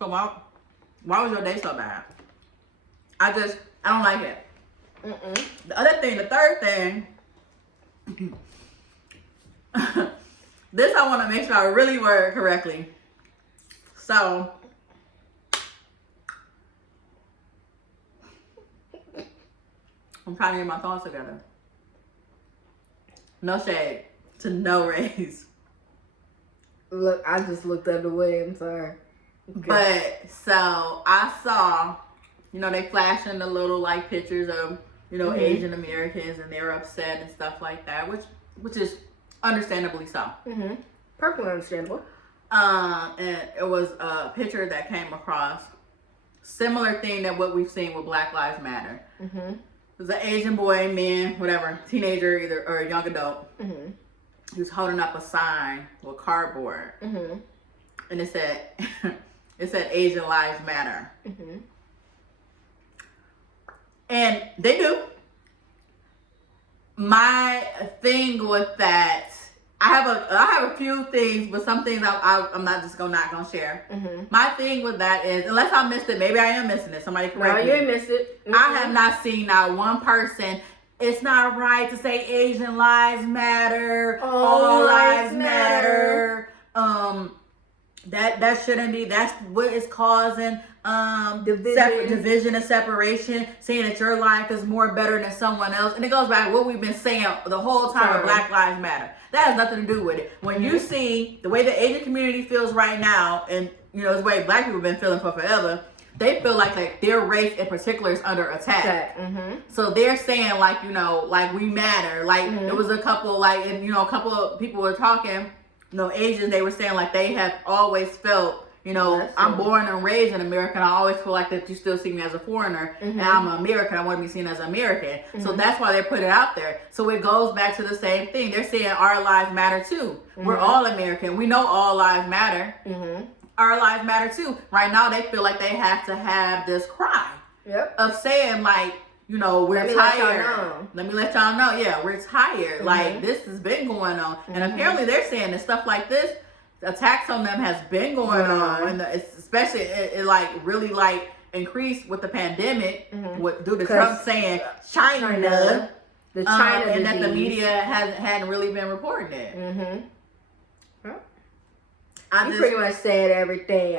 So why was your day so bad? I don't like it. The third thing, this I want to make sure I really word correctly. So, I'm trying to get my thoughts together. No shade to no raise. Look, I just looked up the way. I'm sorry. Okay. But, so, I saw, you know, they flashing the little, like, pictures of, you know, Asian Americans, and they're upset and stuff like that, which is understandably so. Perfectly understandable. And it was a picture that came across, similar thing that what we've seen with Black Lives Matter. It was an Asian boy, man, whatever, teenager either or a young adult. He was holding up a sign with cardboard, and it said Asian Lives Matter. And they do. My thing with that, I have a few things, but some things I'm not gonna share. My thing with that is, unless I missed it, maybe I am missing it. Somebody correct me. No, you ain't missed it. I have not seen not one person. It's not right to say Asian lives matter. All lives matter. That shouldn't be. That's what is causing division and separation. Saying that your life is more better than someone else, and it goes back to what we've been saying the whole time with Black Lives Matter. That has nothing to do with it. When you see the way the Asian community feels right now, and you know, it's the way Black people have been feeling for forever, they feel like their race in particular is under attack. So they're saying like, you know, like we matter. Like there was a couple like, and, you know, a couple of people were talking, you know, Asians, they were saying like they have always felt, you know, I'm born and raised in America, and I always feel like that you still see me as a foreigner, and I'm an American, I want to be seen as an American. So that's why they put it out there. So it goes back to the same thing. They're saying our lives matter too. We're all American. We know all lives matter. Our lives matter too. Right now they feel like they have to have this cry of saying like, you know, we're tired. Let me let y'all know. Yeah, we're tired. Like this has been going on. And apparently they're saying that stuff like this attacks on them has been going on, and especially it like really like increased with the pandemic, due to Trump saying China, the China and disease. that the media hadn't really been reporting it. You pretty much said everything.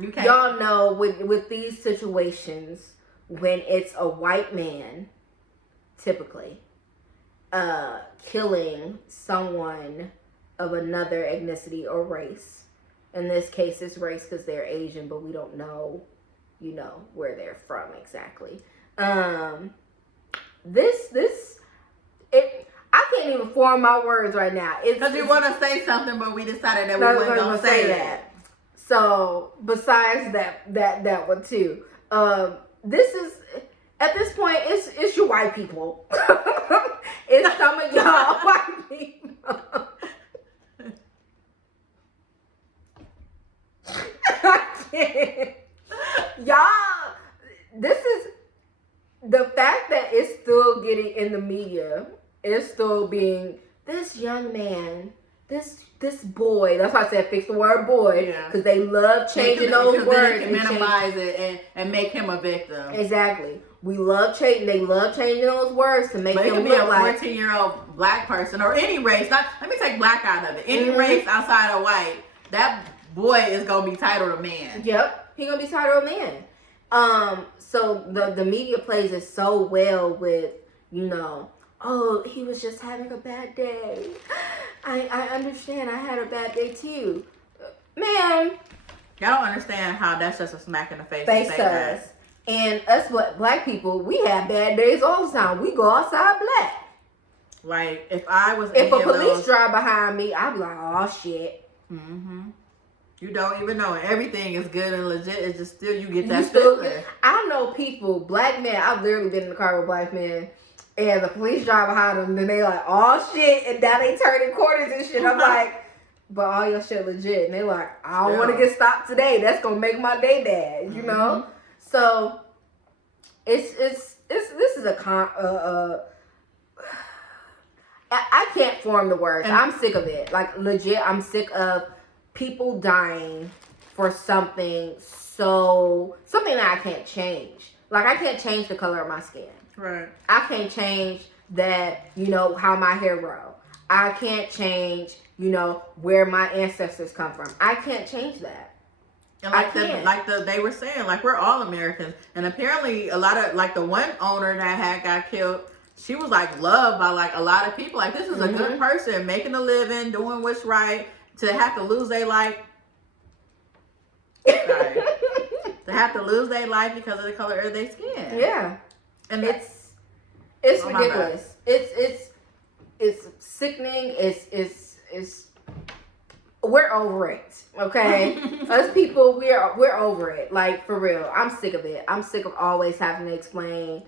You can't. Y'all know with these situations, when it's a white man, typically, killing someone of another ethnicity or race. In this case, it's race because they're Asian, but we don't know, where they're from exactly. I can't even form my words right now. Because you want to say something, but we decided that we weren't going to say that. So, besides that one too, this is, at this point, it's your white people. It's some of y'all white people. I can't. Y'all, this is the fact that it's still getting in the media. It's still being this young man, this boy. That's why I said fix the word boy, because they love changing those words and minimize it and make him a victim. Exactly. We love changing. They love changing those words to make him look be a like 14-year-old black person or any race. Let me take black out of it. Any race outside of white, that boy is gonna be titled a man. Yep, he gonna be titled a man. So the media plays it so well with, oh, he was just having a bad day. I understand. I had a bad day too, ma'am. Y'all don't understand how that's just a smack in the face. To us. And us, black people, we have bad days all the time. We go outside black. Like if a police drive behind me, I'd be like, oh shit. You don't even know it. Everything is good and legit. It's just still you get that feeling. I know people, black men. I've literally been in the car with black men, and the police drive behind them, and they like, oh shit, and now they turning corners and shit. I'm like, but all your shit legit, and they like, I don't want to get stopped today. That's gonna make my day bad, you know. So it's this is I can't form the words. And I'm sick of it. Like legit, I'm sick of people dying for something that I can't change. Like I can't change the color of my skin. Right. I can't change that, how my hair grow. I can't change, where my ancestors come from. I can't change that. And they were saying, like we're all Americans, and apparently a lot of like the one owner that got killed, she was like loved by like a lot of people. Like this is a good person making a living, doing what's right. To have to lose their life, to have to lose their life because of the color of their skin. Yeah, and it's ridiculous. It's sickening. It's we're over it. Okay, us people, we're over it. Like for real, I'm sick of it. I'm sick of always having to explain,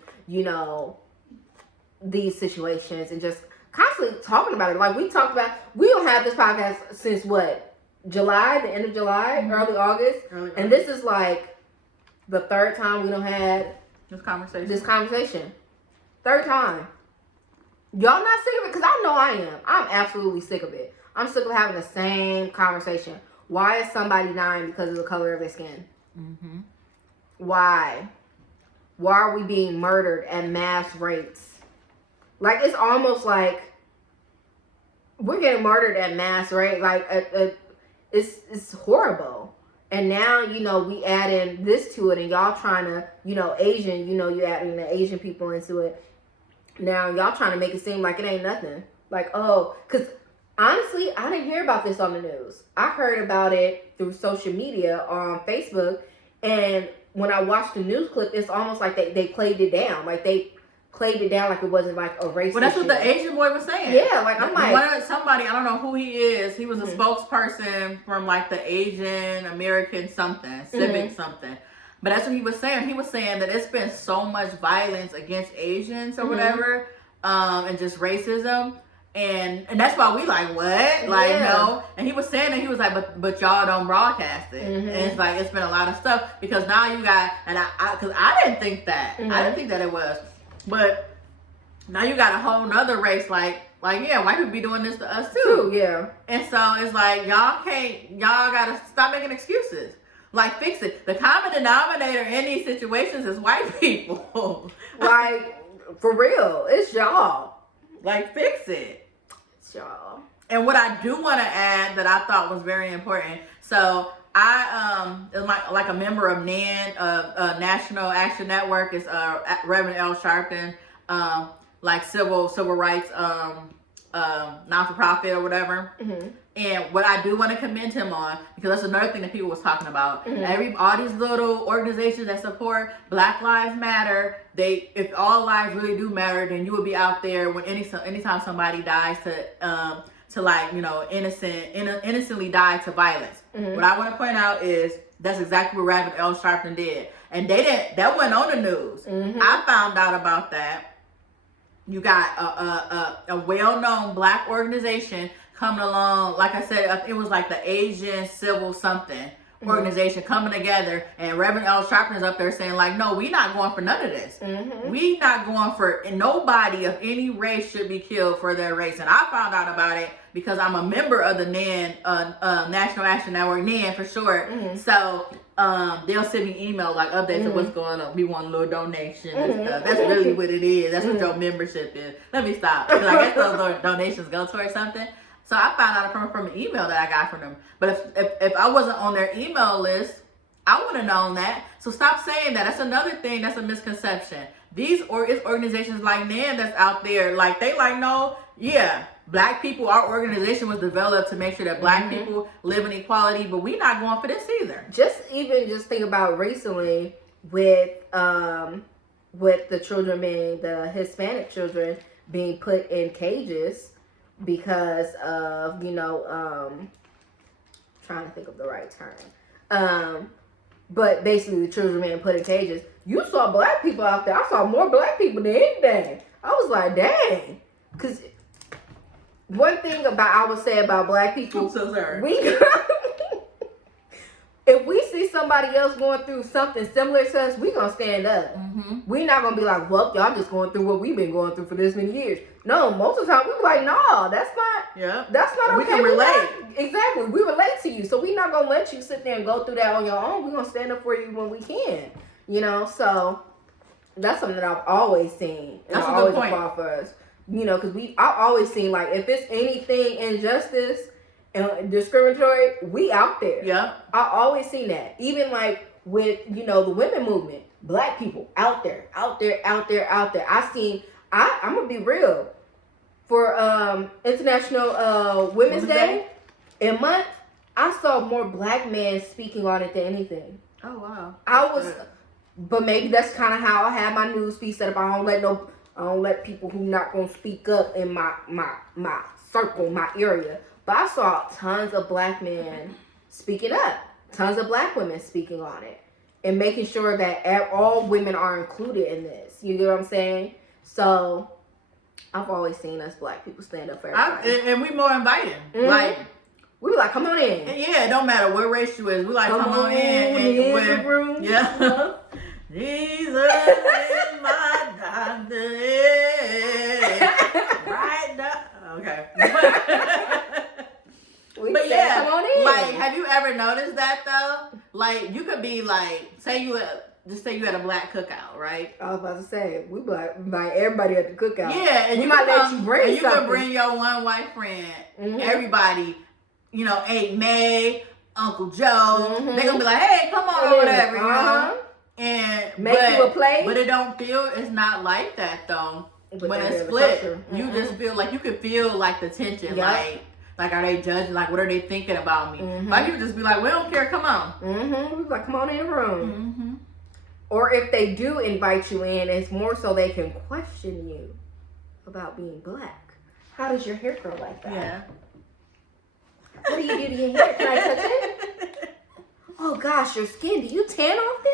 these situations and just constantly talking about it. Like we don't have this podcast since what? July, the end of July, early August. And this is like the third time we don't had this conversation. Third time. Y'all not sick of it? Because I know I am. I'm absolutely sick of it. I'm sick of having the same conversation. Why is somebody dying because of the color of their skin? Why? Why are we being murdered at mass rates? Like, it's almost like we're getting murdered at mass rate. Like, it's horrible. And now, we add in this to it, and y'all trying to, Asian, you're adding the Asian people into it. Now, y'all trying to make it seem like it ain't nothing. Like, oh, because honestly, I didn't hear about this on the news. I heard about it through social media on Facebook, and when I watched the news clip, it's almost like they played it down. Like, they played it down like it wasn't like a race. Well, that's what the Asian boy was saying. Yeah, like I'm like somebody, I don't know who he is. He was a spokesperson from like the Asian American something, civic something. But that's what he was saying. He was saying that it's been so much violence against Asians or whatever, and just racism. And that's why we like, what? Like, no. And he was saying that, he was like, but y'all don't broadcast it. And it's like, it's been a lot of stuff because now you got, and because I didn't think that. I didn't think that it was. But now you got a whole nother race like Like, yeah, white people be doing this to us too. True, yeah. And so it's like, y'all gotta stop making excuses. Like, fix it. The common denominator in these situations is white people. Like, for real, it's y'all. Like, fix it. It's y'all. And what I do want to add that I thought was very important. So I like a member of NAN, National Action Network, is Reverend L. Sharpton, like civil rights non-for-profit or whatever. Mm-hmm. And what I do want to commend him on, because that's another thing that people was talking about. Mm-hmm. All these little organizations that support Black Lives Matter, if all lives really do matter, then you would be out there when anytime somebody dies to like, you know, innocently die to violence. Mm-hmm. What I want to point out is that's exactly what Reverend L. Sharpton did, and that went on the news. Mm-hmm. I found out about that. You got a well-known Black organization coming along. Like I said, it was like the Asian Civil something organization coming together, and Reverend L. Sharpton is up there saying like, no, we not going for none of this. Mm-hmm. We not going for, nobody of any race should be killed for their race. And I found out about it because I'm a member of the NAN, National Action Network, NAN for short. Mm-hmm. So they'll send me email like updates of what's going on. We want a little donation and stuff. That's really what it is. That's what your membership is. Let me stop. Because I guess those donations go towards something. So I found out from an email that I got from them. But if I wasn't on their email list, I would have known that. So stop saying that. That's another thing. That's a misconception. It's organizations like NAN that's out there. Like, they like, no, yeah, Black people, our organization was developed to make sure that Black people live in equality, but we're not going for this either. Just think about recently with the children the Hispanic children being put in cages because of, trying to think of the right term. But basically the children being put in cages. You saw Black people out there. I saw more Black people than anything. I was like, dang. Because one thing I would say about Black people, I'm so sorry. If we see somebody else going through something similar to us, we gonna stand up. Mm-hmm. We're not gonna be like, well, y'all just going through what we've been going through for this many years. No, most of the time we be like, no, that's not okay. We can relate. Exactly, we relate to you, so we're not gonna let you sit there and go through that on your own. We're gonna stand up for you when we can. So that's something that I've always seen. And that's I a always good point. applaud for us. Because I've always seen, like, if it's anything injustice and discriminatory, we out there. Yeah. I always seen that. Even like with, the women movement, Black people out there. I'm gonna be real. For International Women's Day in month, I saw more Black men speaking on it than anything. Oh wow. But maybe that's kind of how I have my news feed set up. I don't let people who not gonna speak up in my circle, my area. But I saw tons of Black men speaking up, tons of Black women speaking on it, and making sure that all women are included in this. You get what I'm saying? So I've always seen us Black people stand up for everybody. And we more inviting. Mm-hmm. Like, we were like, come on in. Yeah, it don't matter what race you is. We like, come on in. And the room. Yeah. Jesus is my doctor. Right now. Okay. But yeah, come on in. Like, have you ever noticed that though? Like, you could be like, say you had a Black cookout, right? I was about to say, we invite everybody at the cookout. Yeah, and we might let you bring something. You can bring your one white friend. Mm-hmm. Everybody, Aunt May, Uncle Joe. Mm-hmm. They're gonna be like, hey, come on, or whatever, and make you a plate. But it's not like that though. When it's split, you just feel like you could feel like the tension, like are they judging? Like, what are they thinking about me? Mm-hmm. Like, you just be like, we don't care, come on. Mm-hmm. Like, come on in the room. Mm-hmm. Or if they do invite you in, it's more so they can question you about being Black. How does your hair grow like that? Yeah. What do you do to your hair? Can I touch it? Oh gosh, your skin. Do you tan often?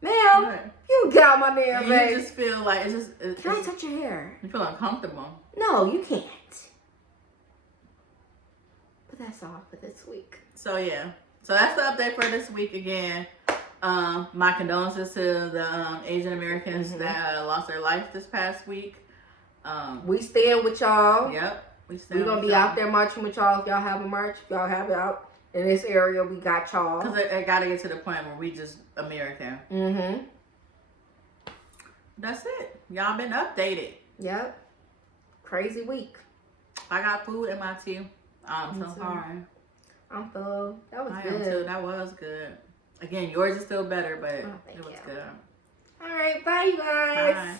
Ma'am, right. You get out my damn face. You just feel like Can I touch your hair? You feel uncomfortable. No, you can't. But that's all for this week. So yeah. So that's the update for this week again. My condolences to the Asian Americans that lost their life this past week. We stand with y'all. Yep. We're gonna be out there marching with y'all. If y'all have a march, if y'all have it out in this area, we got y'all. Because it gotta get to the point where we just American. Mm-hmm. That's it. Y'all been updated. Yep. Crazy week. I got food in my tea. I'm so sorry. I'm full. That was I good. am too. That was good. Again, yours is still better, but it was good. All right. Bye, you guys. Bye.